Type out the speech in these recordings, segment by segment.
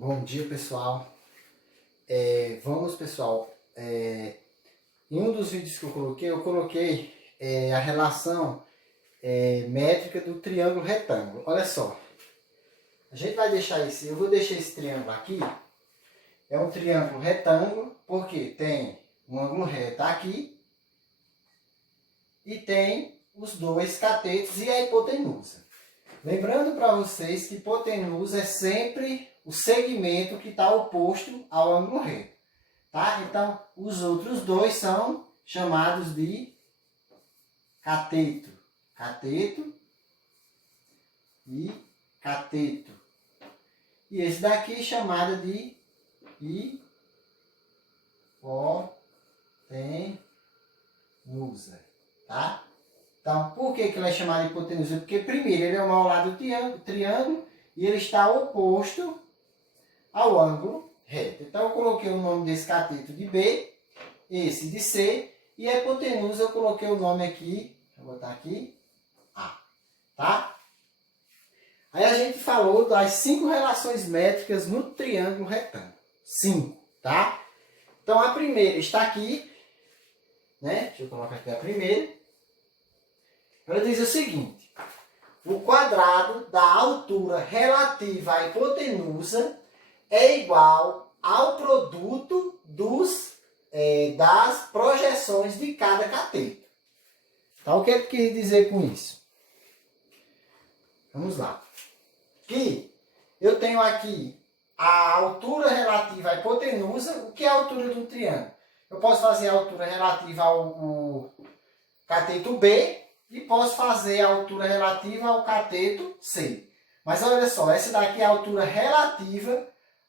Bom dia, pessoal. Vamos, pessoal. Em um dos vídeos que eu coloquei a relação métrica do triângulo retângulo. Olha só. A gente vai deixar esse, eu vou deixar esse triângulo aqui. É um triângulo retângulo, porque tem um ângulo reto aqui e tem os dois catetos e a hipotenusa. Lembrando para vocês que hipotenusa é sempre o segmento que está oposto ao ângulo reto. Tá? Então, os outros dois são chamados de cateto. Cateto e cateto. E esse daqui é chamado de hipotenusa. Tá? Então, por que ele é chamado de hipotenusa? Porque, primeiro, ele é ao lado do triângulo e ele está oposto ao ângulo reto. Então, eu coloquei o nome desse cateto de B, esse de C, e a hipotenusa eu coloquei o nome aqui, vou botar aqui, A. Tá? Aí a gente falou das 5 relações métricas no triângulo retângulo. 5, tá? Então, a primeira está aqui, né? Deixa eu colocar aqui a primeira. Ela diz o seguinte: o quadrado da altura relativa à hipotenusa é igual ao produto das projeções de cada cateto. Então, o que ele quis dizer com isso? Vamos lá. Que eu tenho aqui a altura relativa à hipotenusa. O que é a altura de um triângulo? Eu posso fazer a altura relativa ao cateto B e posso fazer a altura relativa ao cateto C. Mas olha só, essa daqui é a altura relativa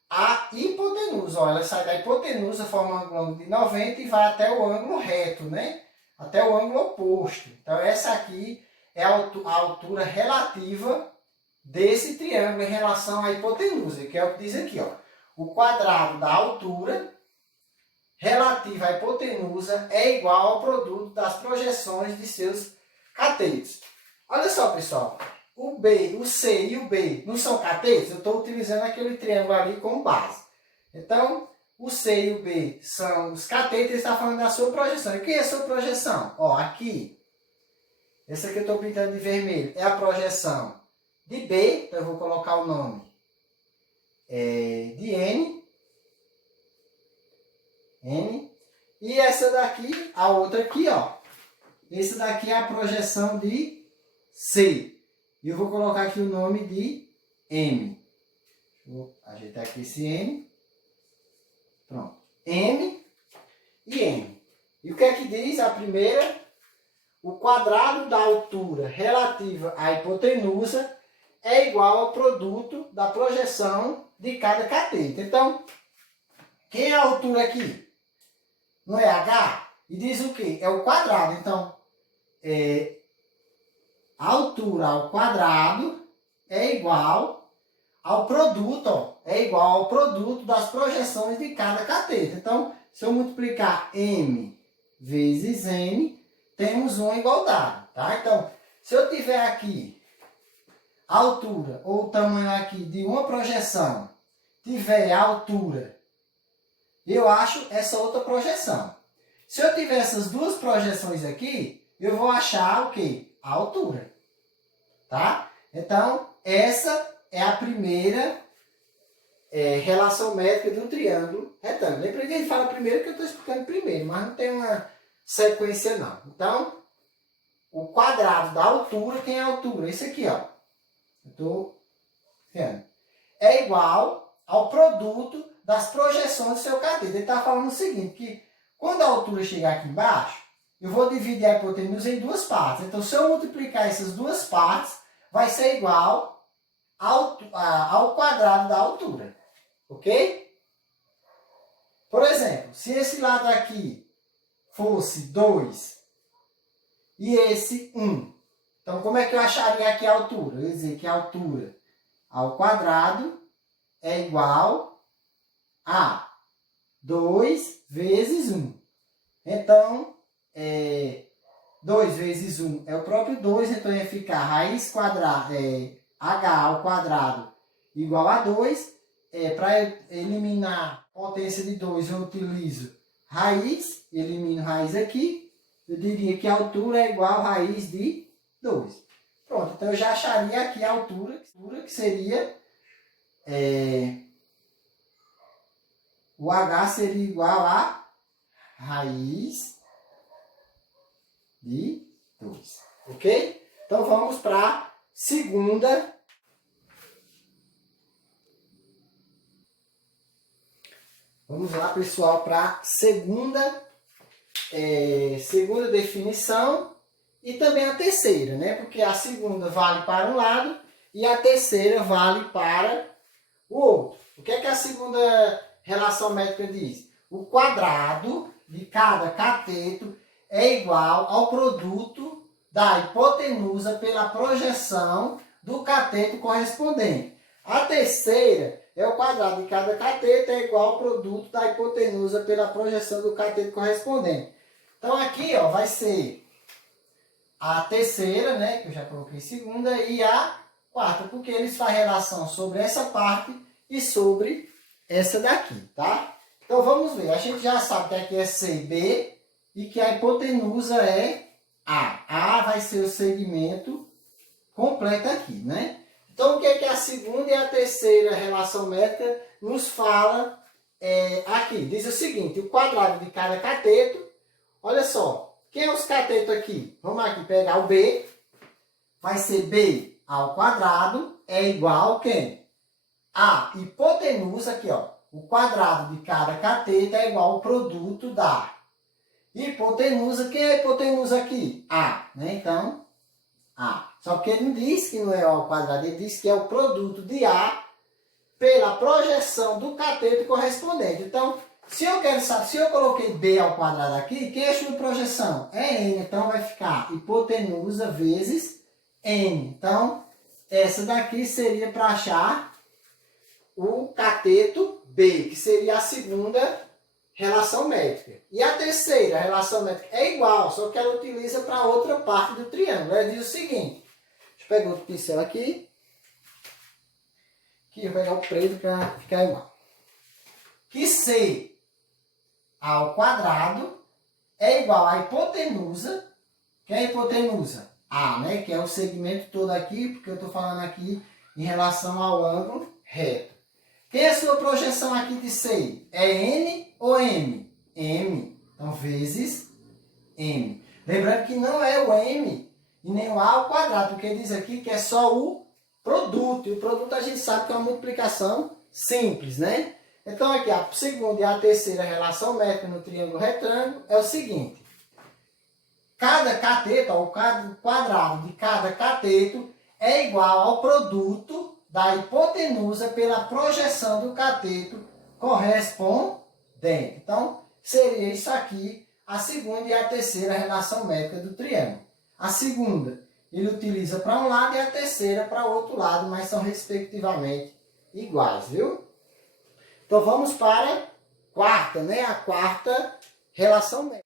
à hipotenusa. Ó, ela sai da hipotenusa, forma um ângulo de 90 e vai até o ângulo reto, né? Até o ângulo oposto. Então, essa aqui é a altura relativa desse triângulo em relação à hipotenusa, que é o que diz aqui, ó. O quadrado da altura relativa à hipotenusa é igual ao produto das projeções de seus catetos. Olha só, pessoal. O B, o C e o B não são catetos? Eu estou utilizando aquele triângulo ali como base. Então, o C e o B são os catetos, ele está falando da sua projeção. E o que é a sua projeção? Ó, aqui, essa aqui eu estou pintando de vermelho, é a projeção de B, então eu vou colocar o nome de N. E essa daqui, a outra aqui, ó. Essa daqui é a projeção de C. E eu vou colocar aqui o nome de M. Vou ajeitar aqui esse M. Pronto. M e M. E o que é que diz a primeira? O quadrado da altura relativa à hipotenusa é igual ao produto da projeção de cada cateto. Então, quem é a altura aqui? Não é H? E diz o quê? É o quadrado. Então, a altura ao quadrado é igual ao produto, ó, é igual ao produto das projeções de cada cateto. Então, se eu multiplicar M vezes N, temos uma igualdade, tá? Então, se eu tiver aqui a altura ou o tamanho aqui de uma projeção, tiver a altura, eu acho essa outra projeção. Se eu tiver essas duas projeções aqui, eu vou achar o quê? A altura. Tá? Então, essa é a primeira relação métrica do triângulo retângulo. Lembra que a gente fala primeiro que eu estou explicando primeiro, mas não tem uma sequência não. Então, o quadrado da altura, quem é a altura? Esse aqui, ó. Eu estou vendo. É igual ao produto das projeções do seu cateto. Ele está falando o seguinte, que quando a altura chegar aqui embaixo, eu vou dividir a hipotenusa em duas partes. Então, se eu multiplicar essas duas partes, vai ser igual ao quadrado da altura. Ok? Por exemplo, se esse lado aqui fosse 2 e esse 1. Então, como é que eu acharia aqui a altura? Eu ia dizer que a altura ao quadrado é igual a 2 vezes 1. Então, 2 vezes 1 é o próprio 2, então ia ficar raiz quadrada, h ao quadrado igual a 2, para eliminar potência de 2, eu utilizo raiz, elimino raiz aqui, eu diria que a altura é igual a raiz de 2. Pronto, então eu já acharia aqui a altura que seria, o H seria igual a raiz de 2, ok? Então vamos para a segunda. Vamos lá, pessoal, para a segunda definição e também a terceira, né? Porque a segunda vale para um lado e a terceira vale para o outro. O que é que a segunda relação métrica diz? O quadrado de cada cateto é igual ao produto da hipotenusa pela projeção do cateto correspondente. A terceira é o quadrado de cada cateto é igual ao produto da hipotenusa pela projeção do cateto correspondente. Então aqui, ó, vai ser a terceira, né, que eu já coloquei segunda, e a quarta, porque eles fazem relação sobre essa parte e sobre essa daqui, tá? Então vamos ver, a gente já sabe que aqui é C e B e que a hipotenusa é A. A vai ser o segmento completo aqui, né? Então, o que é que a segunda e a terceira relação métrica nos fala aqui? Diz o seguinte, o quadrado de cada cateto, olha só, quem é os catetos aqui? Vamos aqui pegar o B, vai ser B ao quadrado, é igual a quem? A hipotenusa, aqui ó, o quadrado de cada cateto é igual ao produto da hipotenusa. Quem é a hipotenusa aqui? A, né? Então, A. Só que ele não diz que não é A ao quadrado, ele diz que é o produto de A pela projeção do cateto correspondente. Então, se eu quero saber, se eu coloquei B ao quadrado aqui, quem é a sua projeção? É N, então vai ficar hipotenusa vezes N. Então, essa daqui seria para achar o cateto B, que seria a segunda relação métrica. E a terceira relação métrica é igual, só que ela utiliza para outra parte do triângulo. Ela diz o seguinte, deixa eu pegar outro pincel aqui, que eu vou pegar o preto para ficar igual. Que C ao quadrado é igual à hipotenusa, que é a hipotenusa? A, né? Que é o segmento todo aqui, porque eu estou falando aqui em relação ao ângulo reto. Quem é a sua projeção aqui de C? É N ou M? M. Então, vezes M. Lembrando que não é o M e nem o A ao quadrado, porque diz aqui que é só o produto. E o produto a gente sabe que é uma multiplicação simples, né? Então, aqui a segunda e a terceira relação métrica no triângulo retângulo é o seguinte. Cada cateto, o quadrado de cada cateto é igual ao produto da hipotenusa pela projeção do cateto correspondente. Então, seria isso aqui a segunda e a terceira relação métrica do triângulo. A segunda, ele utiliza para um lado e a terceira para o outro lado, mas são respectivamente iguais, viu? Então, vamos para a quarta, né? A quarta relação métrica.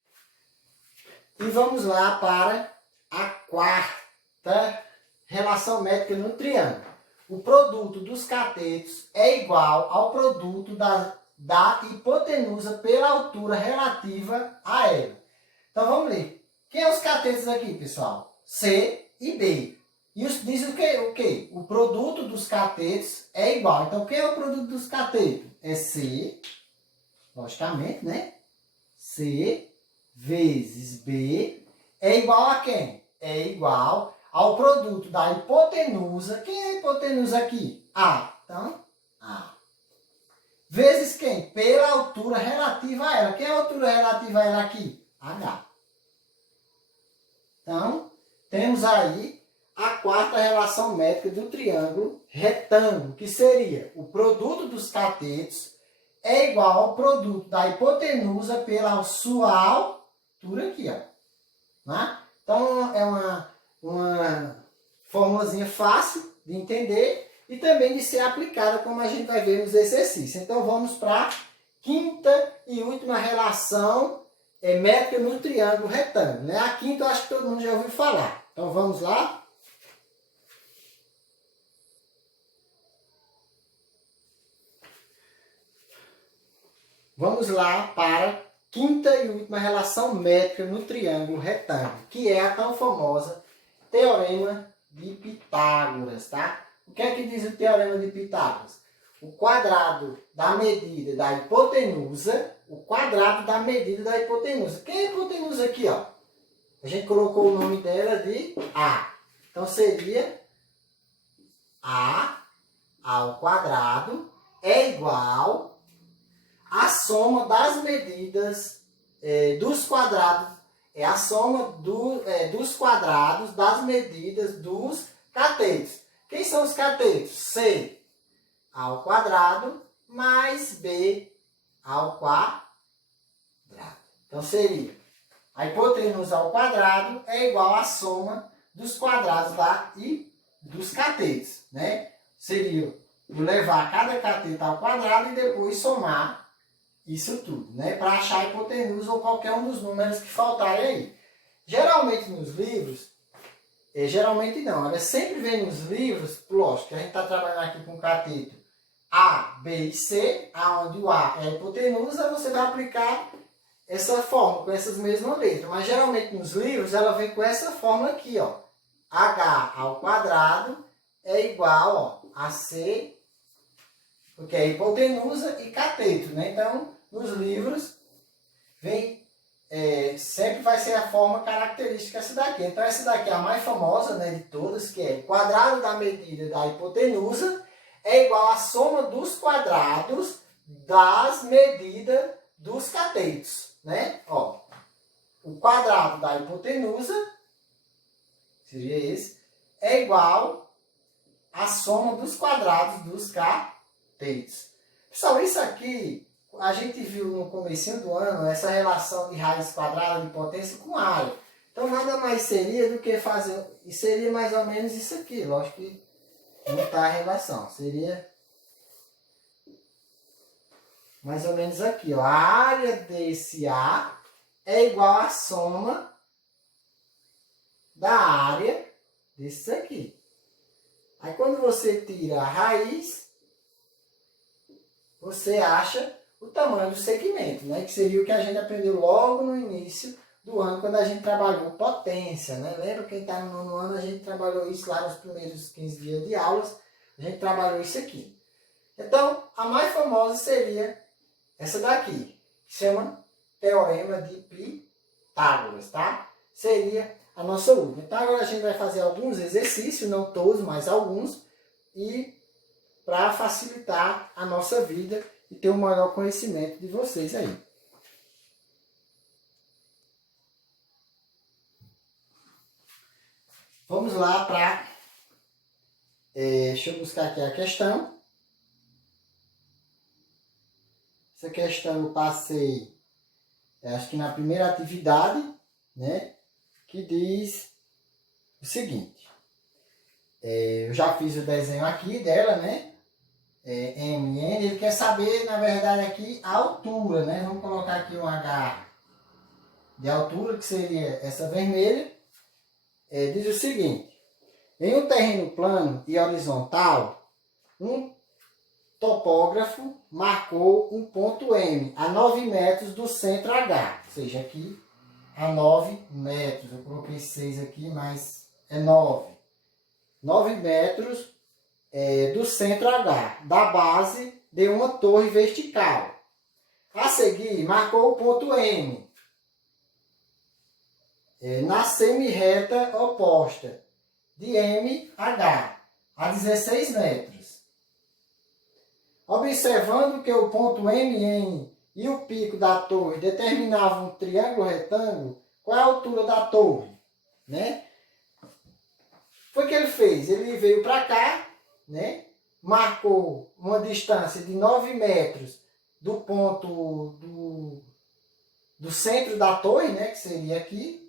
E vamos lá para a quarta relação métrica no triângulo. O produto dos catetos é igual ao produto da hipotenusa pela altura relativa a ela. Então vamos ler. Quem é os catetos aqui, pessoal? C e B. E diz o quê? O produto dos catetos é igual. Então quem é o produto dos catetos? É C, logicamente, né? C vezes B é igual a quem? É igual ao produto da hipotenusa. Quem é a hipotenusa aqui? A. Então, A. Vezes quem? Pela altura relativa a ela. Quem é a altura relativa a ela aqui? H. Então, temos aí a quarta relação métrica do triângulo retângulo, que seria o produto dos catetos é igual ao produto da hipotenusa pela sua altura aqui, ó. Né? Então, é uma formulazinha fácil de entender e também de ser aplicada, como a gente vai ver nos exercícios. Então, vamos para a quinta e última relação métrica no triângulo retângulo. Né? A quinta, eu acho que todo mundo já ouviu falar. Então, vamos lá? Vamos lá para a quinta e última relação métrica no triângulo retângulo, que é a tão famosa Teorema de Pitágoras, tá? O que é que diz o Teorema de Pitágoras? O quadrado da medida da hipotenusa, o quadrado da medida da hipotenusa. Quem é a hipotenusa aqui, ó? A gente colocou o nome dela de A. Então seria A ao quadrado é igual a soma das medidas dos quadrados, é a soma dos quadrados das medidas dos catetos. Quem são os catetos? C ao quadrado mais B ao quadrado. Então seria a hipotenusa ao quadrado é igual à soma dos quadrados lá e dos catetos, né? Seria eu levar cada cateto ao quadrado e depois somar isso tudo, né? Para achar a hipotenusa ou qualquer um dos números que faltarem aí. Geralmente nos livros, geralmente não, ela sempre vem nos livros, lógico, que a gente está trabalhando aqui com cateto A, B e C, onde o A é a hipotenusa, você vai aplicar essa fórmula, com essas mesmas letras. Mas geralmente nos livros ela vem com essa fórmula aqui, ó. H ao quadrado é igual, ó, a C, porque é hipotenusa e cateto, né? Então, nos livros, vem, sempre vai ser a forma característica essa daqui. Então, essa daqui é a mais famosa, né, de todas, que é quadrado da medida da hipotenusa é igual à soma dos quadrados das medidas dos catetos, né? Ó, o quadrado da hipotenusa, seria esse, é igual à soma dos quadrados dos catetos. Pessoal, isso aqui, a gente viu no comecinho do ano, essa relação de raiz quadrada de potência com área. Então, nada mais seria do que fazer, e seria mais ou menos isso aqui, lógico que não está a relação, seria mais ou menos aqui, ó. A área desse A é igual à soma da área desse aqui. Aí quando você tira a raiz, você acha o tamanho do segmento, né? Que seria o que a gente aprendeu logo no início do ano, quando a gente trabalhou potência, né? Lembra quem está no nono ano, a gente trabalhou isso lá nos primeiros 15 dias de aulas, a gente trabalhou isso aqui. Então, a mais famosa seria essa daqui, que chama Teorema de Pitágoras, tá? Seria a nossa última. Então, agora a gente vai fazer alguns exercícios, não todos, mas alguns, e para facilitar a nossa vida e ter um maior conhecimento de vocês aí. Vamos lá para... deixa eu buscar aqui a questão. Essa questão eu passei, acho que na primeira atividade, né? Que diz o seguinte. Eu já fiz o desenho aqui dela, né? M, N. Ele quer saber, na verdade, aqui a altura, né? Vamos colocar aqui um H de altura, que seria essa vermelha. Diz o seguinte. Em um terreno plano e horizontal, um topógrafo marcou um ponto M a 9 metros do centro H. Ou seja, aqui a 9 metros. Eu coloquei 6 aqui, mas é 9. 9 metros do centro H, da base de uma torre vertical. A seguir, marcou o ponto M na semi-reta oposta de MH, a 16 metros. Observando que o ponto MN e o pico da torre determinavam um triângulo retângulo, qual é a altura da torre? Né? Foi o que ele fez? Ele veio para cá, né? Marcou uma distância de 9 metros do ponto do centro da torre, né? Que seria aqui,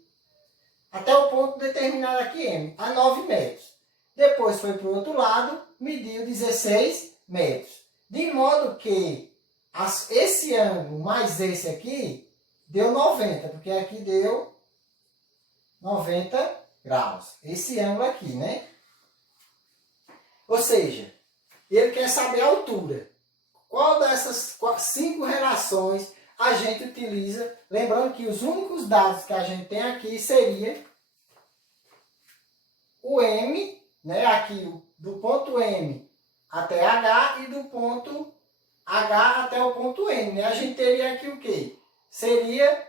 até o ponto determinado aqui, M, a 9 metros. Depois foi para o outro lado, mediu 16 metros. De modo que esse ângulo mais esse aqui deu 90, porque aqui deu 90 graus. Esse ângulo aqui, né? Ou seja, ele quer saber a altura. qual dessas 5 relações a gente utiliza? Lembrando que os únicos dados que a gente tem aqui seria o M, né? Aqui do ponto M até H e do ponto H até o ponto N. Né? A gente teria aqui o quê? Seria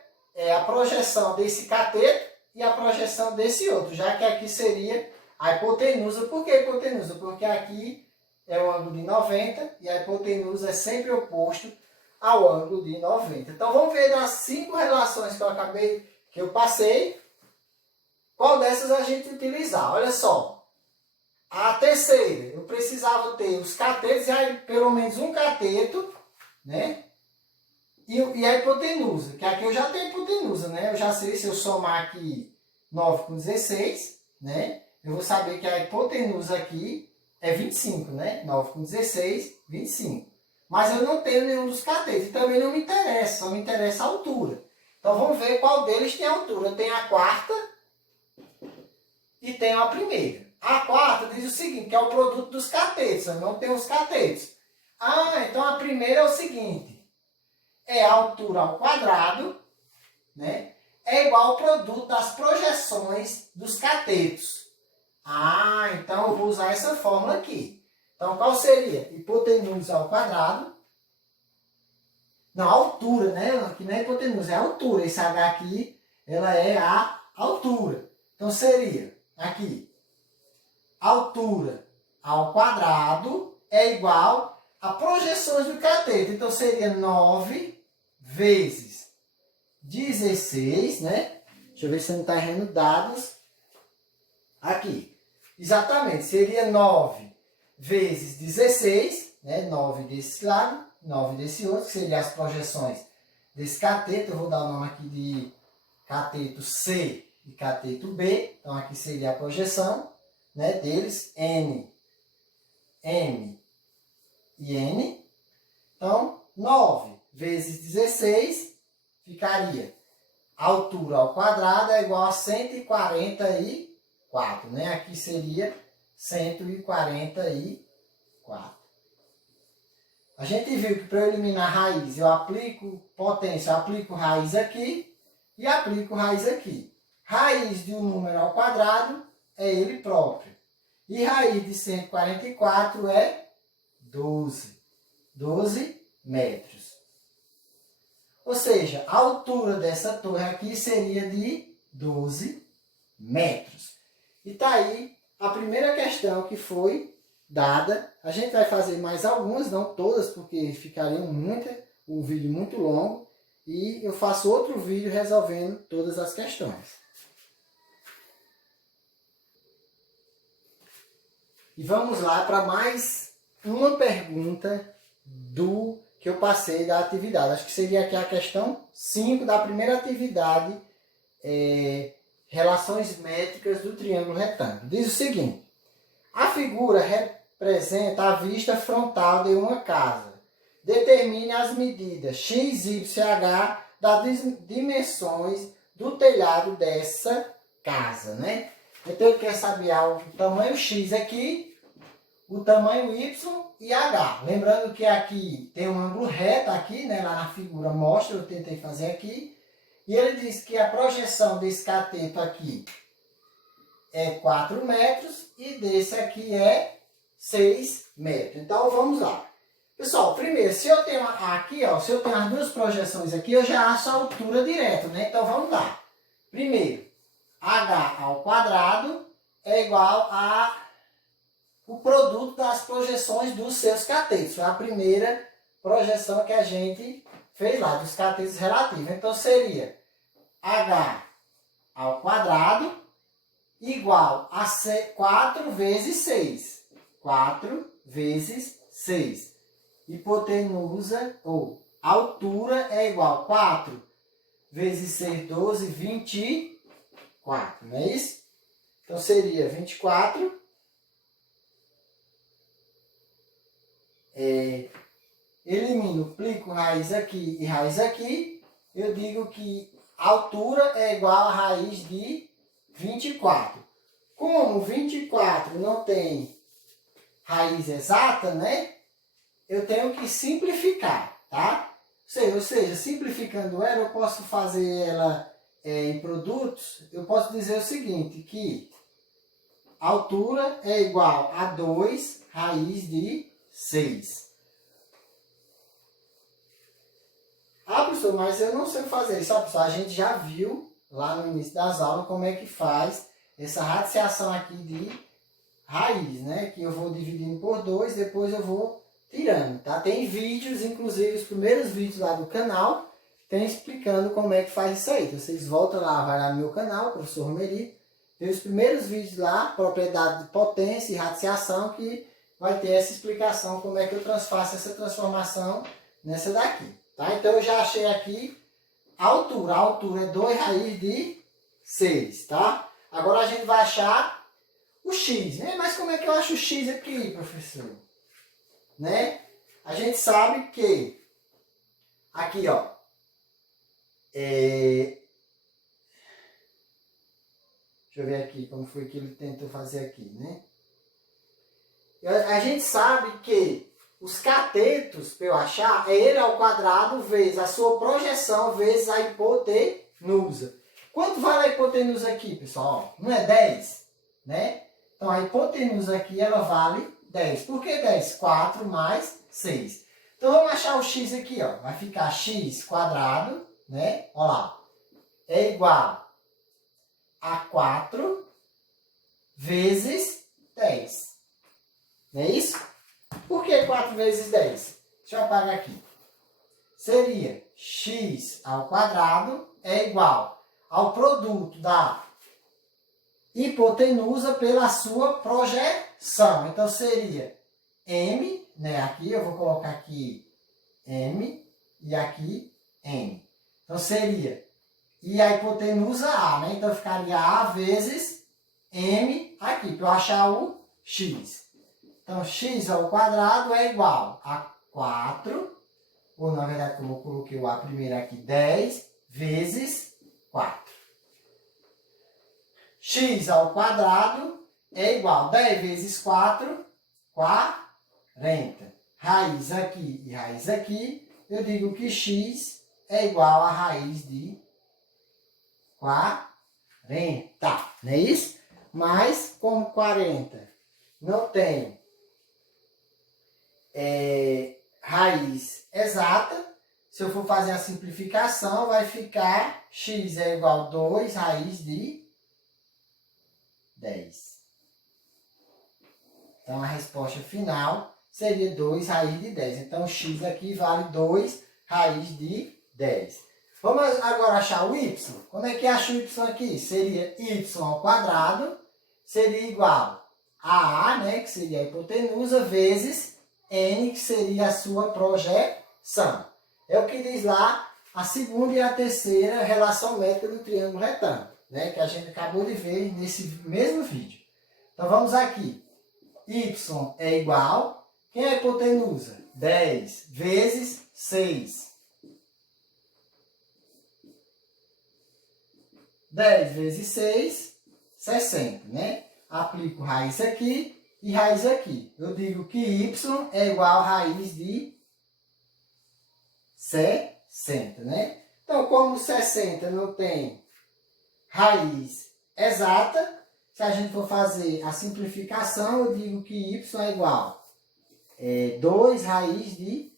a projeção desse cateto e a projeção desse outro, já que aqui seria a hipotenusa. Por que hipotenusa? Porque aqui é o ângulo de 90 e a hipotenusa é sempre oposto ao ângulo de 90. Então vamos ver das 5 relações que eu passei, qual dessas a gente utilizar. Olha só, a terceira, eu precisava ter os catetos, e aí pelo menos um cateto, né? E a hipotenusa, que aqui eu já tenho hipotenusa, né? Eu já sei, se eu somar aqui 9 com 16, né? Eu vou saber que a hipotenusa aqui é 25, né? 9 com 16, 25. Mas eu não tenho nenhum dos catetos, e também não me interessa, só me interessa a altura. Então vamos ver qual deles tem altura. Eu tenho a quarta e tenho a primeira. A quarta diz o seguinte, que é o produto dos catetos, eu não tenho os catetos. Ah, então a primeira é o seguinte, é a altura ao quadrado, né? É igual ao produto das projeções dos catetos. Ah, então eu vou usar essa fórmula aqui. Então qual seria? Hipotenusa ao quadrado. Não, a altura, né? Aqui não é hipotenusa, é a altura. Esse H aqui, ela é a altura. Então seria aqui, altura ao quadrado é igual a projeções do cateto. Então seria 9 vezes 16, né? Deixa eu ver se não está errando dados. Aqui. Exatamente, seria 9 vezes 16, né? 9 desse lado, 9 desse outro, que seria as projeções desse cateto. Eu vou dar o nome aqui de cateto C e cateto B. Então aqui seria a projeção, né, deles, N, M e N. Então, 9 vezes 16 ficaria altura ao quadrado é igual a 144, né? Aqui seria 144. A gente viu que para eu eliminar raiz, eu aplico potência, eu aplico raiz aqui e aplico raiz aqui. Raiz de um número ao quadrado é ele próprio. E raiz de 144 é 12 metros. Ou seja, a altura dessa torre aqui seria de 12 metros. E tá aí a primeira questão que foi dada. A gente vai fazer mais algumas, não todas, porque ficaria um vídeo muito longo. E eu faço outro vídeo resolvendo todas as questões. E vamos lá para mais uma pergunta do que eu passei da atividade. Acho que seria aqui a questão 5 da primeira atividade, relações métricas do triângulo retângulo. Diz o seguinte, a figura representa a vista frontal de uma casa. Determine as medidas x, y e h das dimensões do telhado dessa casa, né? Então eu quero saber o tamanho x aqui, o tamanho y e h. Lembrando que aqui tem um ângulo reto aqui, né? Lá na figura mostra, eu tentei fazer aqui. E ele diz que a projeção desse cateto aqui é 4 metros e desse aqui é 6 metros. Então vamos lá. Pessoal, primeiro, se eu tenho aqui, ó, se eu tenho as duas projeções aqui, eu já acho a altura direto, né? Então vamos lá. Primeiro, h ao quadrado é igual a o produto das projeções dos seus catetos. Foi a primeira projeção que a gente fez lá, dos catetos relativos. Então seria h ao quadrado igual a 4 vezes 6. 4 vezes 6. Hipotenusa, ou altura, é igual a 4 vezes 6, 12, 24. Não é isso? Então seria 24. Elimino, plico raiz aqui e raiz aqui. Eu digo que a altura é igual a raiz de 24. Como 24 não tem raiz exata, né? eu tenho que simplificar, tá? Ou seja, simplificando ela, eu posso fazer ela em produtos, eu posso dizer o seguinte, que a altura é igual a 2 raiz de 6. Ah, professor, mas eu não sei fazer isso. Ah, pessoal, a gente já viu lá no início das aulas como é que faz essa radiciação aqui de raiz, né? Que eu vou dividindo por 2, depois eu vou tirando, tá? Tem vídeos, inclusive os primeiros vídeos lá do canal, tem explicando como é que faz isso aí. Então, vocês voltam lá, vai lá no meu canal, professor Romeri, tem os primeiros vídeos lá, propriedade de potência e radiciação, que vai ter essa explicação como é que eu faço essa transformação nessa daqui, tá? Então, eu já achei aqui a altura. A altura é 2 raiz de 6, tá? Agora a gente vai achar o x, né? Mas como é que eu acho o x aqui, professor? Né? A gente sabe que aqui, ó, deixa eu ver aqui como foi que ele tentou fazer aqui, né? A gente sabe que os catetos, para eu achar, é ele ao quadrado vezes a sua projeção vezes a hipotenusa. Quanto vale a hipotenusa aqui, pessoal? Não é 10, né? Então, a hipotenusa aqui, ela vale 10. Por que 10? 4 mais 6. Então, vamos achar o x aqui, ó. Vai ficar x quadrado, né? Olha lá. É igual a 4 vezes 10. Não é isso? Por que 4 vezes 10? Deixa eu apagar aqui. Seria x ao quadrado é igual ao produto da hipotenusa pela sua projeção. Então, seria m, né? Aqui eu vou colocar aqui m e aqui n. Então, seria, e a hipotenusa a, né? Então, ficaria a vezes m aqui, para eu achar o x. Então, x ao quadrado é igual a 4, ou na verdade, como eu coloquei o a primeiro aqui, 10 vezes 4. X ao quadrado é igual a 10 vezes 4, 40. Raiz aqui e raiz aqui, eu digo que x é igual a raiz de 40. Não é isso? Mas, como 40 não tem raiz exata, se eu for fazer a simplificação, vai ficar x é igual a 2 raiz de 10. Então, a resposta final seria 2 raiz de 10. Então, x aqui vale 2 raiz de 10. Vamos agora achar o y. Como é que acha o y aqui? Seria y ao quadrado, seria igual a A, né, que seria a hipotenusa, vezes n, que seria a sua projeção. É o que diz lá a segunda e a terceira relação métrica do triângulo retângulo, né, que a gente acabou de ver nesse mesmo vídeo. Então, vamos aqui. Y é igual, quem é a hipotenusa? 10 vezes 6. 10 vezes 6, 60, né? Aplico raiz aqui e raiz aqui. Eu digo que y é igual a raiz de 60, né? Então, como 60 não tem raiz exata, se a gente for fazer a simplificação, eu digo que y é igual a 2 raiz de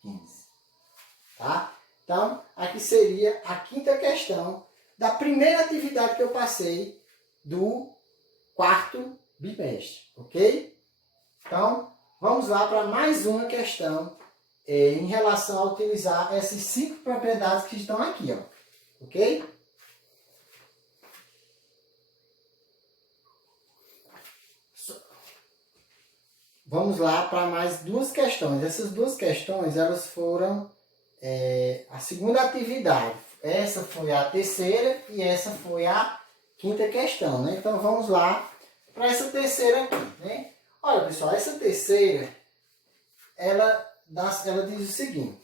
15. Tá? Então, aqui seria a quinta questão da primeira atividade que eu passei do quarto bimestre. Ok? Então, vamos lá para mais uma questão em relação a utilizar essas 5 propriedades que estão aqui. Ó. Ok? Vamos lá para mais 2 questões. Essas 2 questões, elas foram a segunda atividade. Essa foi a terceira e essa foi a quinta questão, né? Então, vamos lá para essa terceira aqui, né? Olha, pessoal, essa terceira, ela diz o seguinte.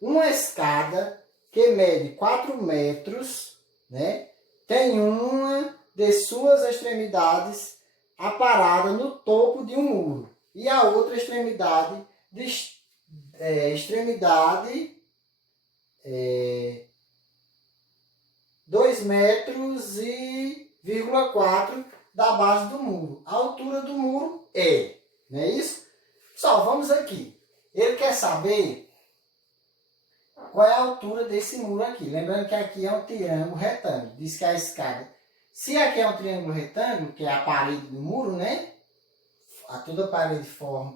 Uma escada que mede 4 metros, né? Tem uma de suas extremidades aparada no topo de um muro e a outra extremidade de extremidade 2 metros e 4 da base do muro. A altura do muro é, não é isso? Só, vamos aqui. Ele quer saber qual é a altura desse muro aqui. Lembrando que aqui é um triângulo retângulo. Diz que a escada... Se aqui é um triângulo retângulo, que é a parede do muro, né? Toda a parede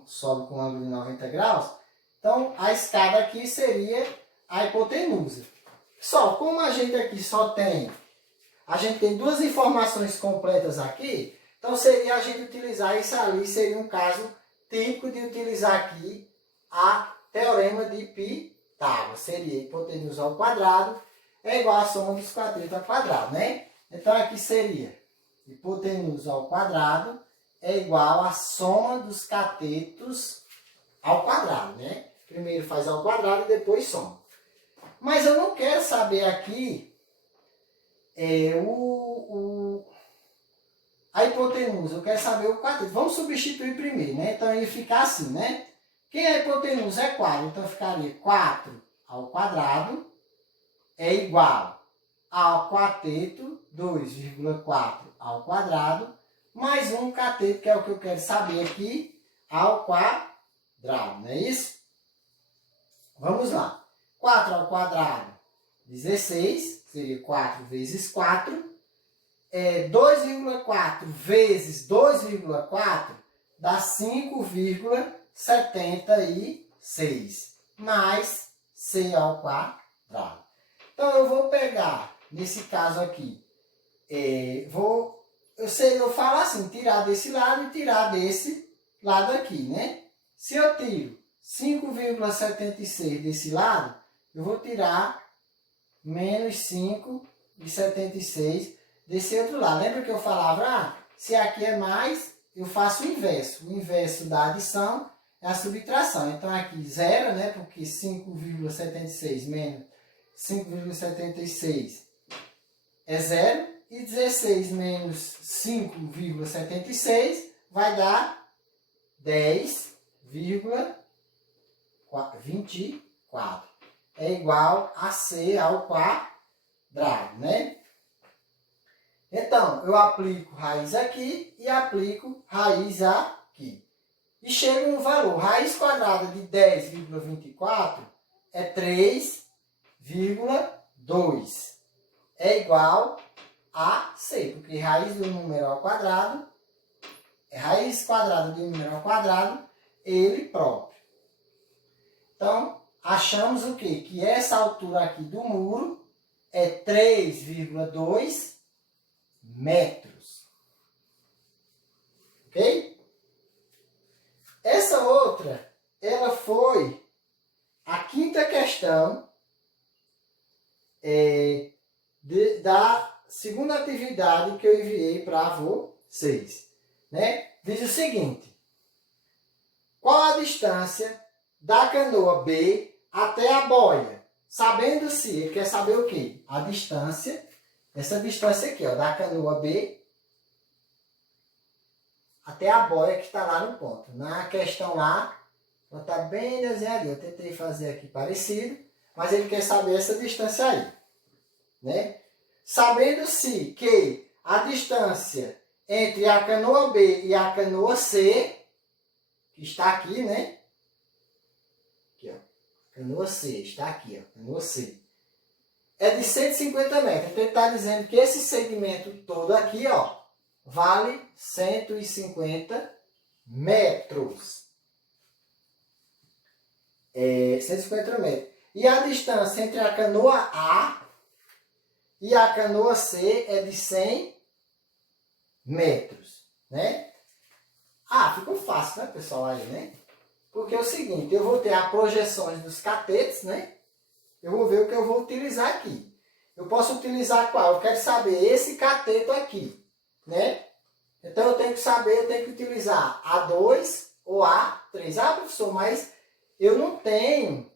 sobe com um ângulo de 90 graus. Então, a escada aqui seria a hipotenusa. Só, como a gente aqui só tem... A gente tem duas informações completas aqui. Então, seria a gente utilizar isso ali. Seria um caso típico de utilizar aqui a teorema de Pitágoras. Seria hipotenusa ao quadrado é igual à soma dos catetos ao quadrado, né? Então, aqui seria hipotenusa ao quadrado é igual à soma dos catetos ao quadrado, né? Primeiro faz ao quadrado e depois soma. Mas eu não quero saber aqui a hipotenusa, eu quero saber o cateto. Vamos substituir primeiro, né? Então, ia ficar assim, né? Quem é a hipotenusa? É 4. Então, ficaria 4 ao quadrado é igual ao cateto, 2,4 ao quadrado, mais um cateto, que é o que eu quero saber aqui, ao quadrado, não é isso? Vamos lá. 4 ao quadrado, 16, seria 4 vezes 4. 2,4 vezes 2,4 dá 5,76, mais c ao quadrado. Então, eu vou pegar, nesse caso aqui, eu falo assim, tirar desse lado e tirar desse lado aqui, né? Se eu tiro 5,76 desse lado, eu vou tirar menos 5,76 desse outro lado. Lembra que eu falava, se aqui é mais, eu faço o inverso. O inverso da adição é a subtração. Então, aqui 0, né? Porque 5,76 menos 5,76 é 0. E 16 menos 5,76 vai dar 10,24. É igual a c ao quadrado, né? Então, eu aplico raiz aqui e aplico raiz aqui. E chego no valor. Raiz quadrada de 10,24 é 3,2. É igual a c, porque raiz do número ao quadrado, raiz quadrada de um número ao quadrado, ele próprio. Então, achamos o quê? Que essa altura aqui do muro é 3,2 metros. Ok? Essa outra, ela foi a quinta questão da segunda atividade que eu enviei para vocês. Né? Diz o seguinte: qual a distância da canoa B até a boia? Sabendo se, ele quer saber o quê? A distância, essa distância aqui, ó, da canoa B até a boia que está lá no ponto. Na questão lá, está bem desenhadinho. Eu tentei fazer aqui parecido, mas ele quer saber essa distância aí. Né? Sabendo se que a distância entre a canoa B e a canoa C, que está aqui, né? Aqui, ó. Canoa C, está aqui, ó. Canoa C. É de 150 metros. Então, ele está dizendo que esse segmento todo aqui, ó, vale 150 metros. 150 metros. E a distância entre a canoa A e a canoa C é de 100 metros, né? Ficou fácil, né, pessoal, aí, né? Porque é o seguinte, eu vou ter as projeções dos catetos, né? Eu vou ver o que eu vou utilizar aqui. Eu posso utilizar qual? Eu quero saber esse cateto aqui, né? Então, eu tenho que saber, eu tenho que utilizar A2 ou A3. Professor, mas eu não tenho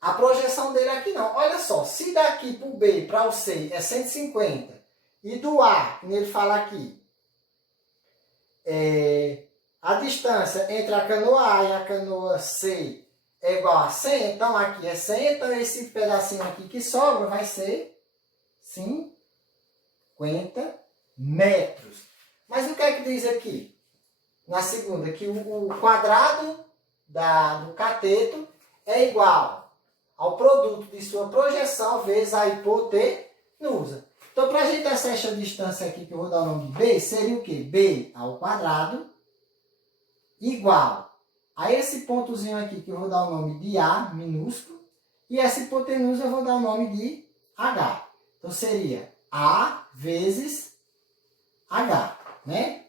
a projeção dele aqui não. Olha só, se daqui para o B, para o C, é 150, e do A, como ele fala aqui, A distância entre a canoa A e a canoa C é igual a 100, então aqui é 100, então esse pedacinho aqui que sobra vai ser 50 metros. Mas o que é que diz aqui? Na segunda, que o quadrado do cateto é igual ao produto de sua projeção vezes a hipotenusa. Então, para a gente achar essa distância aqui, que eu vou dar o nome de B, seria o quê? B ao quadrado igual a esse pontozinho aqui, que eu vou dar o nome de A, minúsculo, e essa hipotenusa eu vou dar o nome de H. Então, seria A vezes H, né?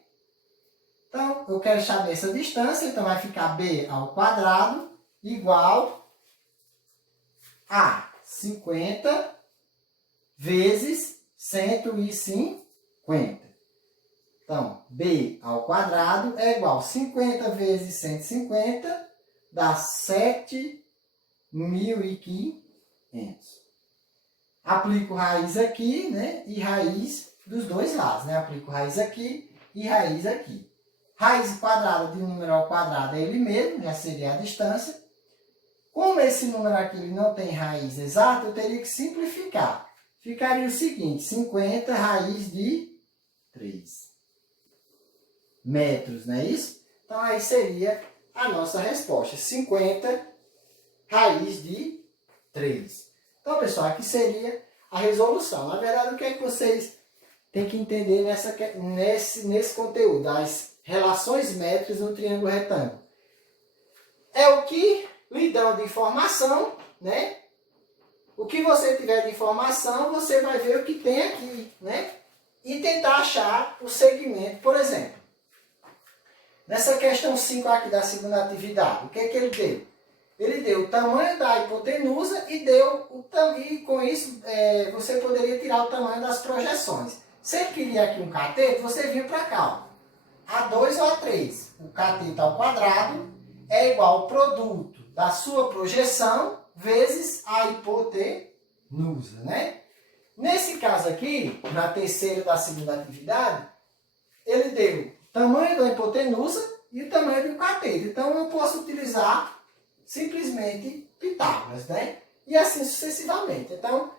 Então, eu quero saber essa distância, então vai ficar B ao quadrado igual a 50 vezes 150. Então, B ao quadrado é igual a 50 vezes 150, dá 7.500. Aplico raiz aqui, né? E raiz dos dois lados, né? Aplico raiz aqui e raiz aqui. Raiz quadrada de um número ao quadrado é ele mesmo, já seria a distância. Como esse número aqui ele não tem raiz exata, eu teria que simplificar. Ficaria o seguinte, 50 raiz de 3 metros, não é isso? Então, aí seria a nossa resposta, 50 raiz de 3. Então, pessoal, aqui seria a resolução. Na verdade, o que é que vocês têm que entender nesse conteúdo, das relações métricas no triângulo retângulo? É o que lhe dão de informação, né? O que você tiver de informação, você vai ver o que tem aqui, né? E tentar achar o segmento, por exemplo. Nessa questão 5 aqui da segunda atividade, o que é que ele deu? Ele deu o tamanho da hipotenusa e com isso você poderia tirar o tamanho das projeções. Se ele queria aqui um cateto, você vinha para cá, ó. A2 ou A3, o cateto ao quadrado é igual ao produto da sua projeção vezes a hipotenusa, né? Nesse caso aqui, na terceira da segunda atividade, ele deu o tamanho da hipotenusa e o tamanho do cateto. Então, eu posso utilizar simplesmente Pitágoras, né? E assim sucessivamente. Então,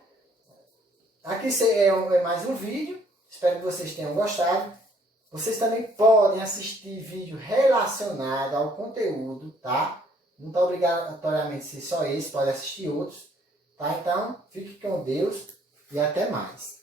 aqui é mais um vídeo. Espero que vocês tenham gostado. Vocês também podem assistir vídeo relacionado ao conteúdo, tá? Não está obrigatoriamente ser só esse, pode assistir outros, tá? Então, fique com Deus e até mais.